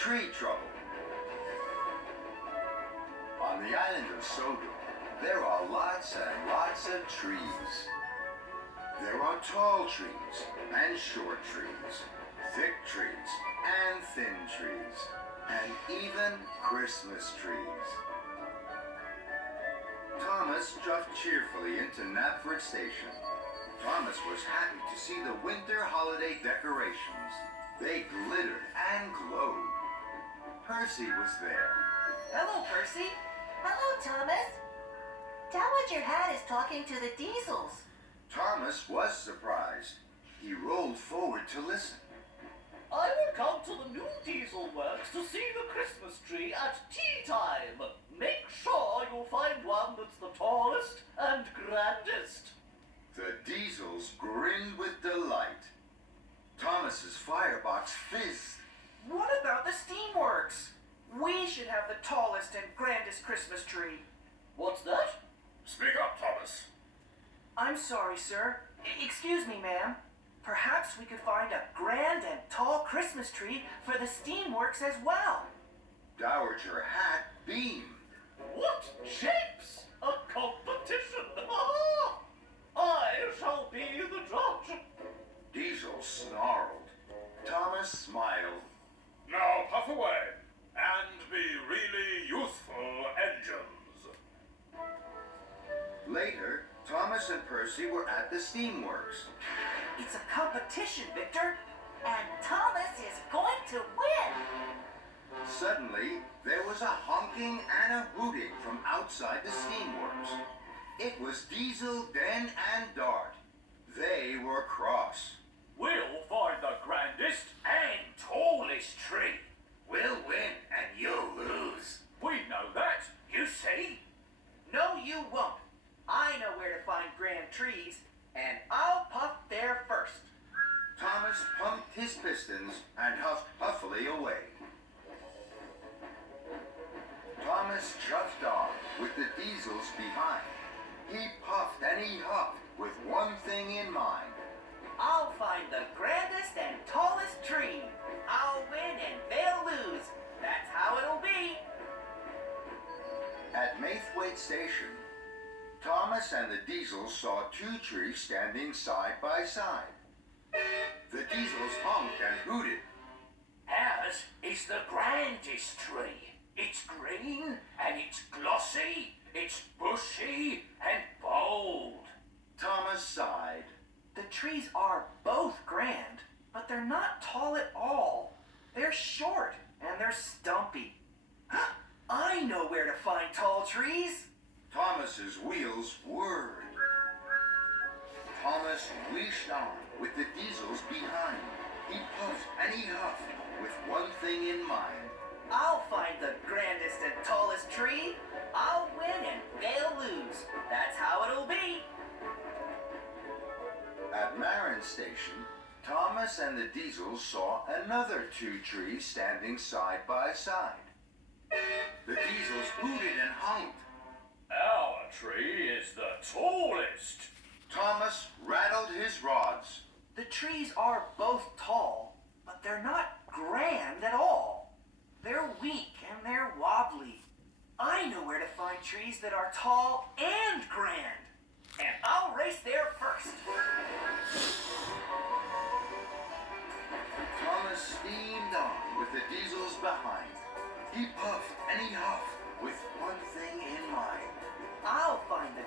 Tree trouble. On the island of Sodor, there are lots and lots of trees. There are tall trees and short trees, thick trees and thin trees, and even Christmas trees. Thomas drove cheerfully into Knapford Station. Thomas was happy to see the winter holiday decorations. They glittered and glowed. Percy was there. Hello, Percy. Hello, Thomas. Dowager Hat is talking to the Diesels. Thomas was surprised. He rolled forward to listen. I will come to the new Diesel Works to see the Christmas tree at tea time. Make sure you find one that's the tallest and grandest. The Diesels grinned with delight. Thomas's firebox fizzed. What about the Steamworks? We should have the tallest and grandest Christmas tree. What's that? Speak up, Thomas. I'm sorry, sir. Excuse me, ma'am. Perhaps we could find a grand and tall Christmas tree for the Steamworks as well. Dowager Hat beamed. What shapes? A competition! I shall be the judge. Diesel snarled. Thomas smiled. Now puff away and be really youthful engines. Later, Thomas and Percy were at the Steamworks. It's a competition, Victor. And Thomas is going to win. Suddenly, there was a honking and a hooting from outside the Steamworks. It was Diesel, Den, and Dart. They were cross. We'll find the grandest and tallest tree. We'll win and you'll lose. We know that, you see. No, you won't. I know where to find grand trees, and I'll puff there first. Thomas pumped his pistons and huffed huffily away. Thomas chuffed on with the Diesels behind. He puffed and he huffed with one thing in mind. I'll find the grandest and tallest tree. I'll win and they'll lose. That's how it'll be. At Maithwaite Station, Thomas and the Diesels saw two trees standing side by side. The Diesels honked and hooted. Ours is the grandest tree. It's green and it's glossy, it's bushy and bold. Thomas sighed. The trees are both grand, but they're not tall at all. They're short and they're stumpy. I know where to find tall trees. Thomas's wheels whirred. Thomas leashed on with the Diesels behind. He puffed and he huffed with one thing in mind. I'll find the grandest and tallest tree. I'll win and they'll lose. That's how it'll be. At Marin Station, Thomas and the Diesels saw another two trees standing side by side. The Diesels hooted and honked. Our tree is the tallest. Thomas rattled his rods. The trees are both tall, but they're not grand at all. They're weak and they're wobbly. I know where to find trees that are tall and grand. And I'll race there first. Thomas steamed on with the Diesels behind. He puffed and he huffed with one thing in mind. I'll find the